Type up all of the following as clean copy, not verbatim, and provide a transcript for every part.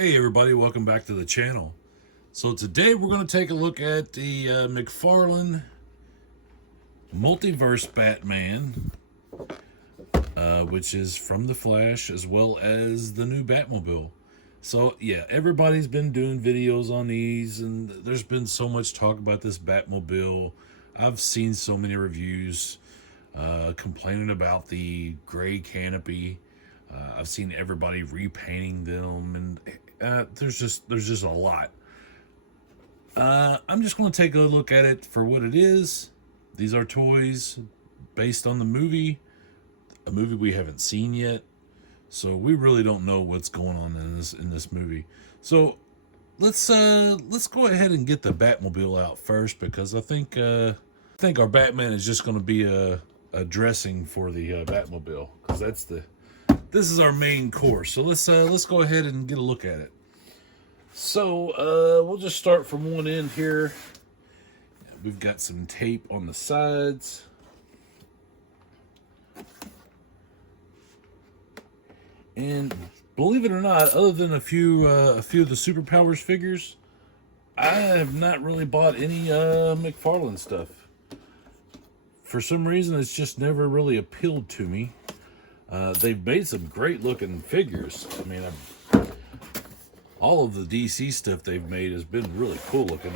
Hey everybody, welcome back to the channel. So today we're going to take a look at the McFarlane Multiverse Batman, which is from The Flash, as well as the new Batmobile. So yeah, everybody's been doing videos on these, and there's been so much talk about this Batmobile. I've seen so many reviews complaining about the gray canopy. I've seen everybody repainting them, and there's just a lot. I'm just going to take a look at it for what it is. These are toys based on the movie, a movie we haven't seen yet, so we really don't know what's going on in this movie. So let's go ahead and get the Batmobile out first, because I think our Batman is just going to be a dressing for the Batmobile, because this is our main course. So let's go ahead and get a look at it. So we'll just start from one end here. We've got some tape on the sides. And believe it or not, other than a few of the Superpowers figures, I have not really bought any McFarlane stuff. For some reason, it's just never really appealed to me. They've made some great looking figures. I mean, all of the DC stuff they've made has been really cool looking.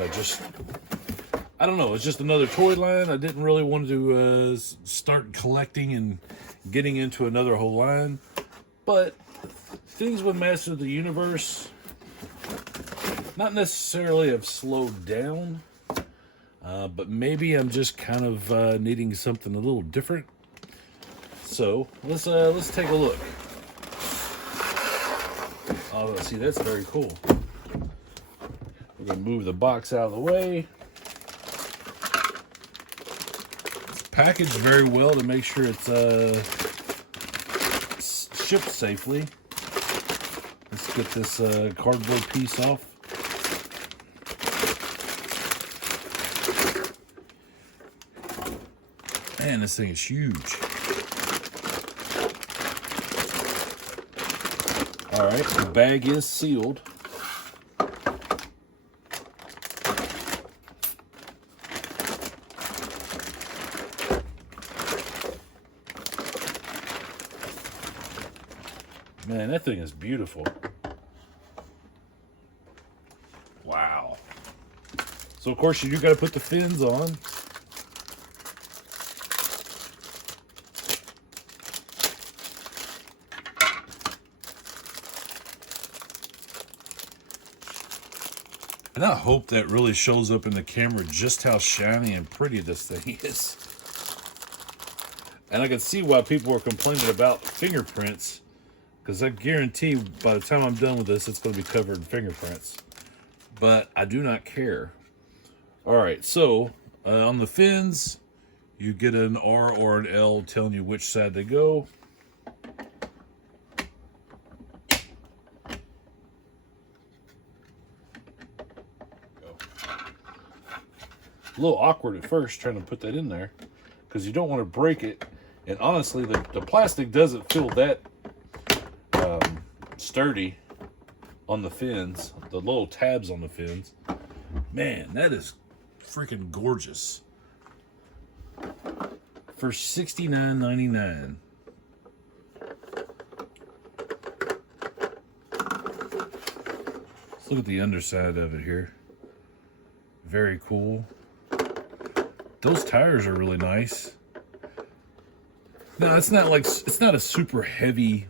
I don't know, it's just another toy line. I didn't really want to start collecting and getting into another whole line. But things with Master of the Universe not necessarily have slowed down, but maybe I'm just kind of needing something a little different. So let's take a look. Oh, see, that's very cool. We're gonna move the box out of the way. It's packaged very well to make sure it's shipped safely. Let's get this cardboard piece off. Man, this thing is huge. All right, the bag is sealed. Man, that thing is beautiful. Wow. So, of course, you do got to put the fins on. And I hope that really shows up in the camera just how shiny and pretty this thing is. And I can see why people were complaining about fingerprints, because I guarantee by the time I'm done with this, it's going to be covered in fingerprints. But I do not care. Alright, so on the fins, you get an R or an L telling you which side to go. A little awkward at first trying to put that in there, because you don't want to break it. And honestly, the plastic doesn't feel that sturdy on the fins, the little tabs on the fins. Man, that is freaking gorgeous. For $69.99. Let's look at the underside of it here. Very cool. Those tires are really nice. No, it's not a super heavy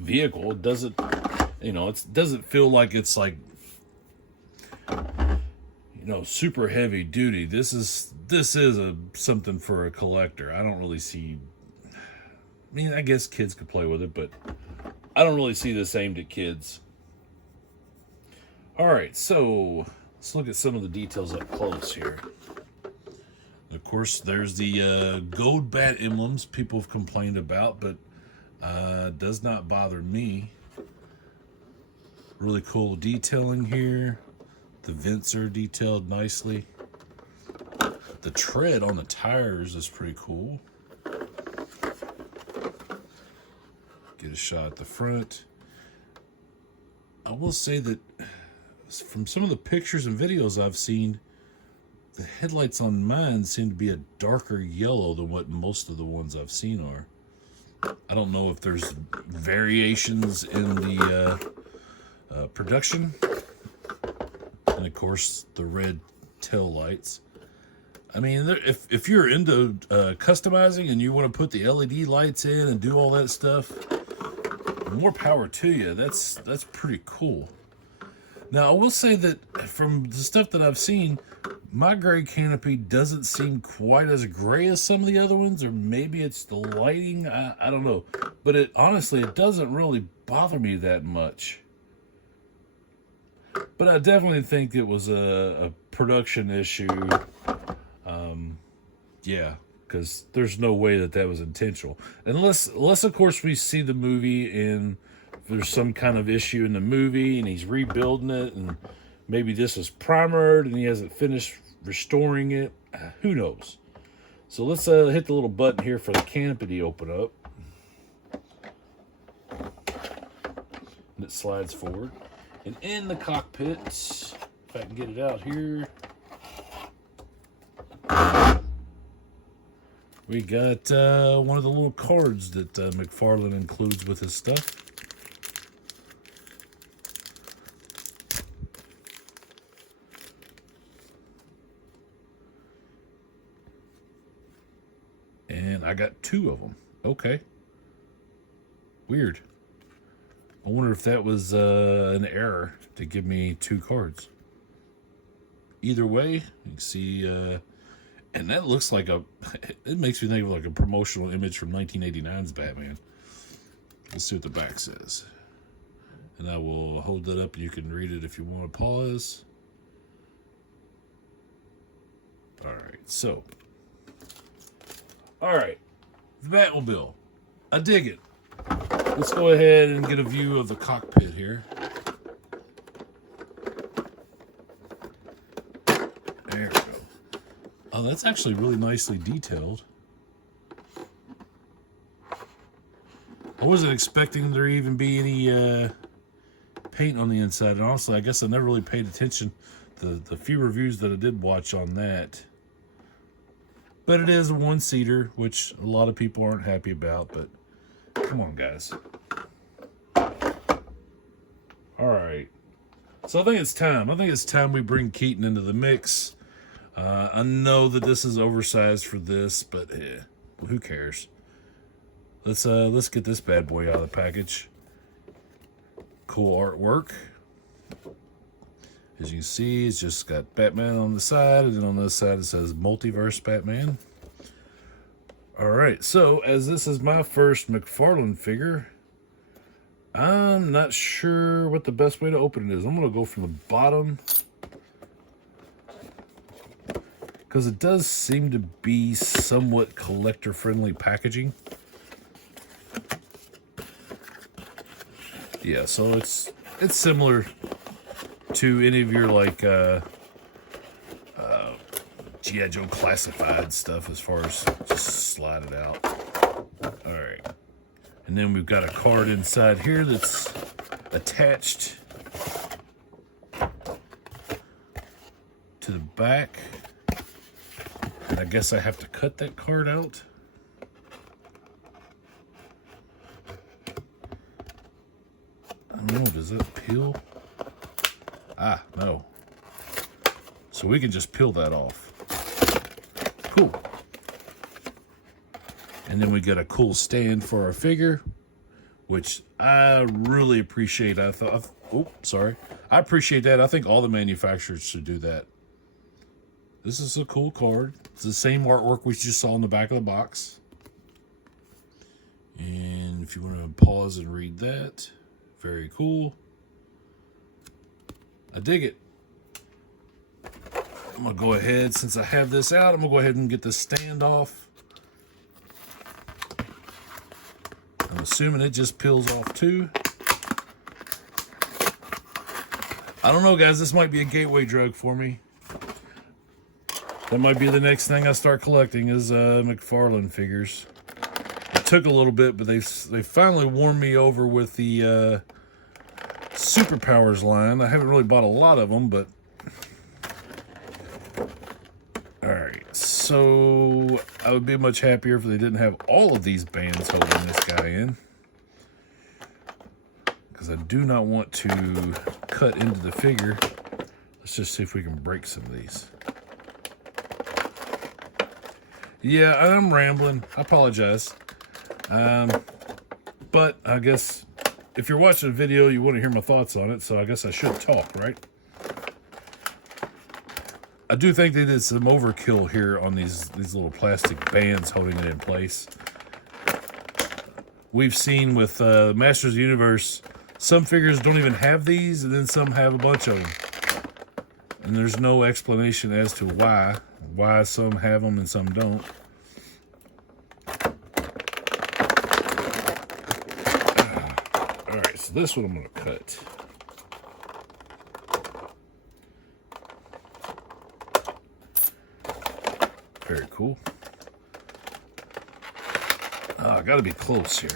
vehicle. It doesn't, it doesn't feel like it's like, super heavy duty. This is something for a collector. I don't really see. I mean, I guess kids could play with it, but I don't really see this aimed at kids. All right, so let's look at some of the details up close here. Of course, there's the gold bat emblems people have complained about, but does not bother me. Really cool detailing here. The vents are detailed nicely. The tread on the tires is pretty cool. Get a shot at the front. I will say that from some of the pictures and videos I've seen, the headlights on mine seem to be a darker yellow than what most of the ones I've seen are. I don't know if there's variations in the production. And of course, the red tail lights. I mean, if you're into customizing and you want to put the LED lights in and do all that stuff, more power to you. That's pretty cool. Now, I will say that from the stuff that I've seen, my gray canopy doesn't seem quite as gray as some of the other ones, or maybe it's the lighting. I don't know. But honestly, it doesn't really bother me that much. But I definitely think it was a production issue. Yeah, because there's no way that was intentional. Unless, of course, we see the movie and there's some kind of issue in the movie and he's rebuilding it and maybe this was primered and he hasn't finished restoring it. Who knows? So let's hit the little button here for the canopy to open up. And it slides forward. And in the cockpit, if I can get it out here, we got one of the little cards that McFarlane includes with his stuff. And I got 2 of them. Okay. Weird. I wonder if that was an error to give me 2 cards. Either way, you can see, and that looks like it makes me think of like a promotional image from 1989's Batman. Let's see what the back says. And I will hold that up and you can read it if you want to pause. Alright, so. Alright, the Batmobile. I dig it. Let's go ahead and get a view of the cockpit here. There we go. Oh, that's actually really nicely detailed. I wasn't expecting there to even be any paint on the inside. And honestly, I guess I never really paid attention to the few reviews that I did watch on that. But it is a one-seater, which a lot of people aren't happy about, but come on, guys. Alright. So I think it's time. I think it's time we bring Keaton into the mix. I know that this is oversized for this, but who cares? Let's get this bad boy out of the package. Cool artwork. As you can see, it's just got Batman on the side, and then on this side it says Multiverse Batman. Alright, so as this is my first McFarlane figure, I'm not sure what the best way to open it is. I'm going to go from the bottom, because it does seem to be somewhat collector-friendly packaging. Yeah, so it's similar to any of your like G.I. Joe classified stuff as far as just slide it out. Alright. And then we've got a card inside here that's attached to the back. And I guess I have to cut that card out. I don't know, does that peel? Ah, no. So we can just peel that off. Cool. And then we got a cool stand for our figure, which I really appreciate. I appreciate that. I think all the manufacturers should do that. This is a cool card. It's the same artwork we just saw in the back of the box. And if you want to pause and read that, very cool. I dig it. I'm going to go ahead, since I have this out, I'm going to go ahead and get the stand off. I'm assuming it just peels off too. I don't know, guys. This might be a gateway drug for me. That might be the next thing I start collecting is McFarlane figures. It took a little bit, but they finally won me over with the Superpowers line. I haven't really bought a lot of them, but alright, so I would be much happier if they didn't have all of these bands holding this guy in, because I do not want to cut into the figure. Let's just see if we can break some of these. Yeah, I'm rambling. I apologize. But I guess if you're watching a video, you want to hear my thoughts on it, so I guess I should talk, right? I do think they did some overkill here on these little plastic bands holding it in place. We've seen with Masters of the Universe, some figures don't even have these, and then some have a bunch of them. And there's no explanation as to why some have them and some don't. Alright, so this one I'm going to cut. Very cool. Oh, I gotta be close here.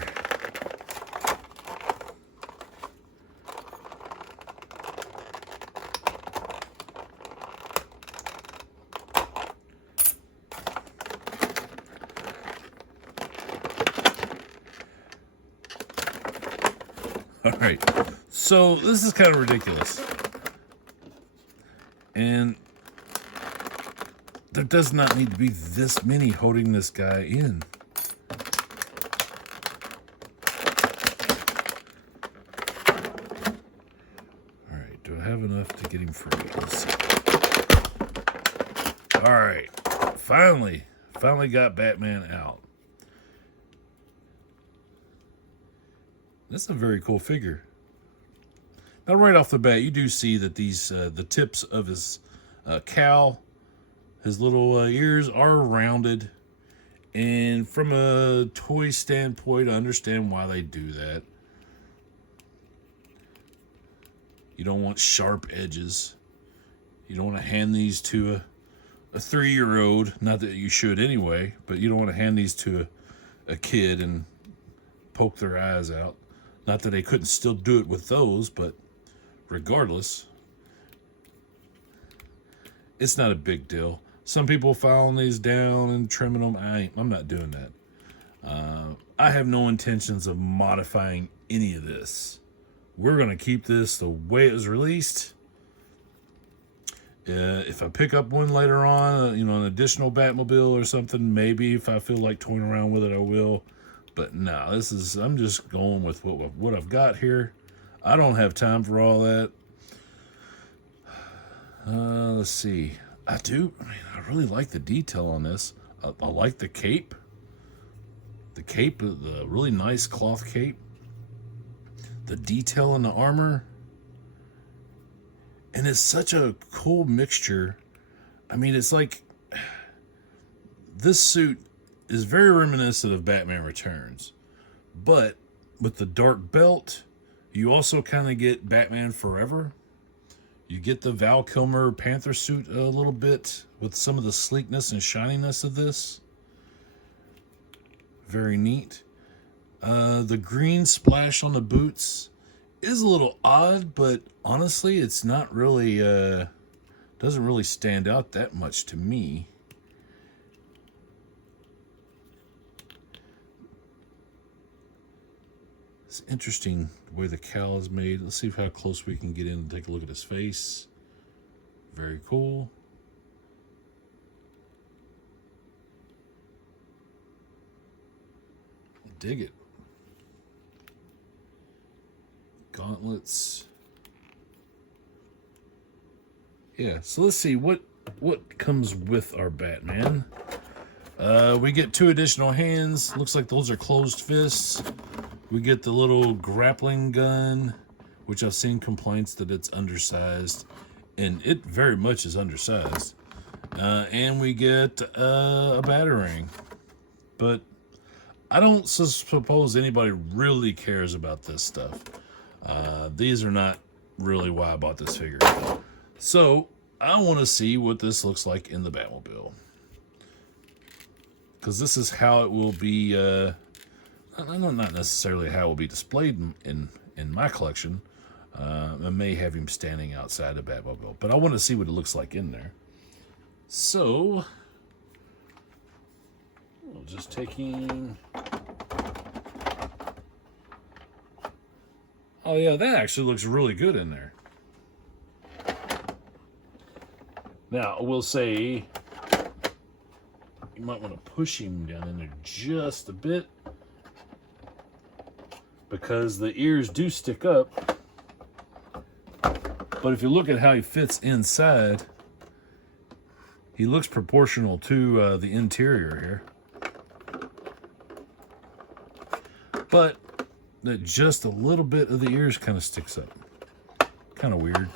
Alright, so this is kind of ridiculous. And there does not need to be this many holding this guy in. Alright, do I have enough to get him free? Let's see. Alright, finally got Batman out. This is a very cool figure. Now, right off the bat, you do see that these the tips of his cowl, his little ears are rounded, and from a toy standpoint, I understand why they do that. You don't want sharp edges. You don't want to hand these to a 3-year-old. Not that you should anyway, but you don't want to hand these to a kid and poke their eyes out. Not that they couldn't still do it with those, but regardless, it's not a big deal. Some people filing these down and trimming them. I'm not doing that. I have no intentions of modifying any of this. We're going to keep this the way it was released. If I pick up one later on, an additional Batmobile or something, maybe if I feel like toying around with it, I will. But no, I'm just going with what I've got here. I don't have time for all that. Let's see. I really like the detail on this. I like the cape. The cape, the really nice cloth cape. The detail in the armor. And it's such a cool mixture. I mean, it's like this suit is very reminiscent of Batman Returns, but with the dark belt, you also kind of get Batman Forever. You get the Val Kilmer Panther suit a little bit with some of the sleekness and shininess of this. Very neat. The green splash on the boots is a little odd, but honestly, it's not really, doesn't really stand out that much to me. It's interesting the way the cowl is made. Let's see how close we can get in and take a look at his face. Very cool. Dig it. Gauntlets. Yeah, so let's see what comes with our Batman. We get 2 additional hands. Looks like those are closed fists. We get the little grappling gun, which I've seen complaints that it's undersized, and it very much is undersized. And we get a batarang. But I don't suppose anybody really cares about this stuff. These are not really why I bought this figure. So I want to see what this looks like in the Batmobile, because this is how it will be. Not necessarily how it will be displayed in my collection, I may have him standing outside the Batmobile, but I want to see what it looks like in there. So, we'll just taking... Oh yeah, that actually looks really good in there. Now, I will say, you might want to push him down in there just a bit, because the ears do stick up. But if you look at how he fits inside, he looks proportional to the interior here. But that just a little bit of the ears kind of sticks up. Kind of weird.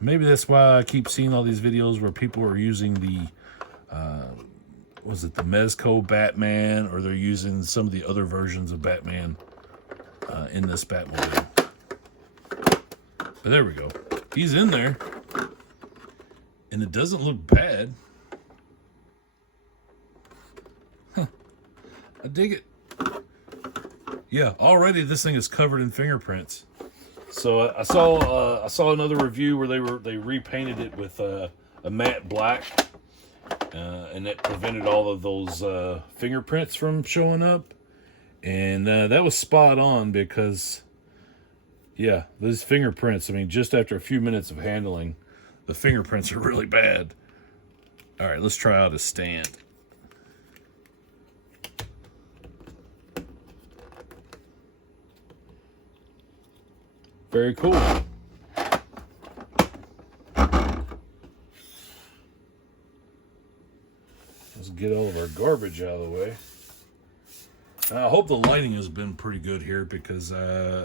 Maybe that's why I keep seeing all these videos where people are using the, was it the Mezco Batman, or they're using some of the other versions of Batman in this Batmobile. But there we go. He's in there. And it doesn't look bad. Huh. I dig it. Yeah, already this thing is covered in fingerprints. So I saw another review where they repainted it with a matte black, and that prevented all of those fingerprints from showing up. And that was spot on, because yeah, those fingerprints, I mean, just after a few minutes of handling, the fingerprints are really bad. All right, let's try out a stand. Very cool. Let's get all of our garbage out of the way. I hope the lighting has been pretty good here, because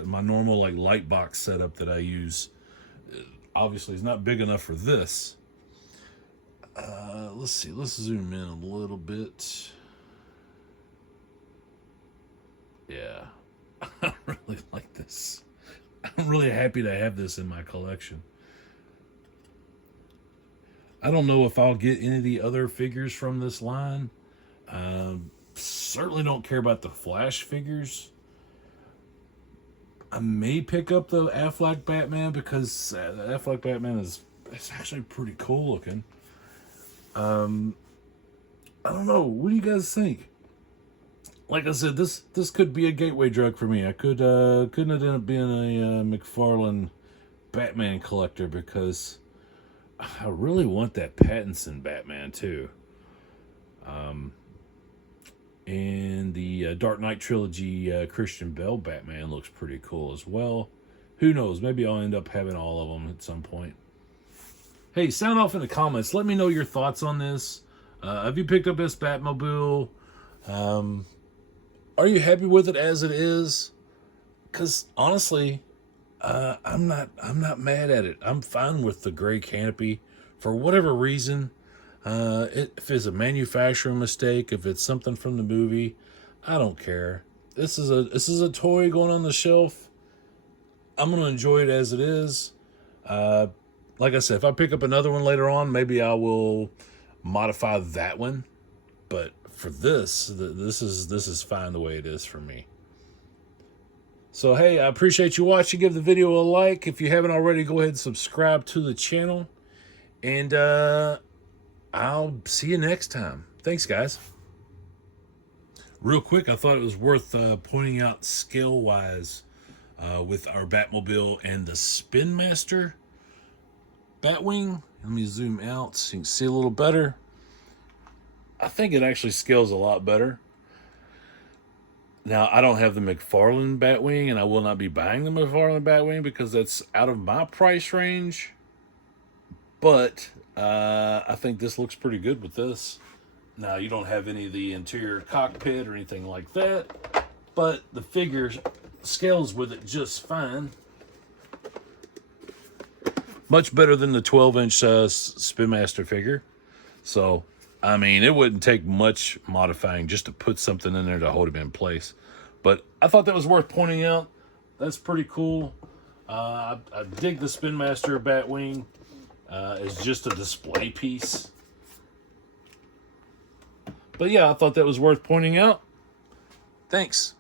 my normal light box setup that I use obviously is not big enough for this. Let's see. Let's zoom in a little bit. Yeah, I really like this. I'm really happy to have this in my collection. I don't know if I'll get any of the other figures from this line. Certainly don't care about the Flash figures. I may pick up the Affleck Batman, because the Affleck Batman is actually pretty cool looking. I don't know. What do you guys think? Like I said, this could be a gateway drug for me. I couldn't end up being a McFarlane Batman collector, because I really want that Pattinson Batman too. And the Dark Knight trilogy Christian Bale Batman looks pretty cool as well. Who knows? Maybe I'll end up having all of them at some point. Hey, sound off in the comments. Let me know your thoughts on this. Have you picked up this Batmobile? Are you happy with it as it is? Because honestly, I'm not mad at it. I'm fine with the gray canopy for whatever reason. If it's a manufacturing mistake, if it's something from the movie, I don't care. This is a toy going on the shelf. I'm gonna enjoy it as it is. Like I said, if I pick up another one later on, maybe I will modify that one. But for this is fine the way it is for me. So hey, I appreciate you watching. Give the video a like. If you haven't already, go ahead and subscribe to the channel. And I'll see you next time. Thanks, guys. Real quick, I thought it was worth pointing out scale-wise with our Batmobile and the Spin Master Batwing. Let me zoom out so you can see a little better. I think it actually scales a lot better. Now, I don't have the McFarlane Batwing, and I will not be buying the McFarlane Batwing because that's out of my price range. But I think this looks pretty good with this. Now, you don't have any of the interior cockpit or anything like that, but the figure scales with it just fine. Much better than the 12-inch Spin Master figure. So, I mean, it wouldn't take much modifying just to put something in there to hold him in place. But I thought that was worth pointing out. That's pretty cool. I dig the Spin Master Batwing as just a display piece. But yeah, I thought that was worth pointing out. Thanks.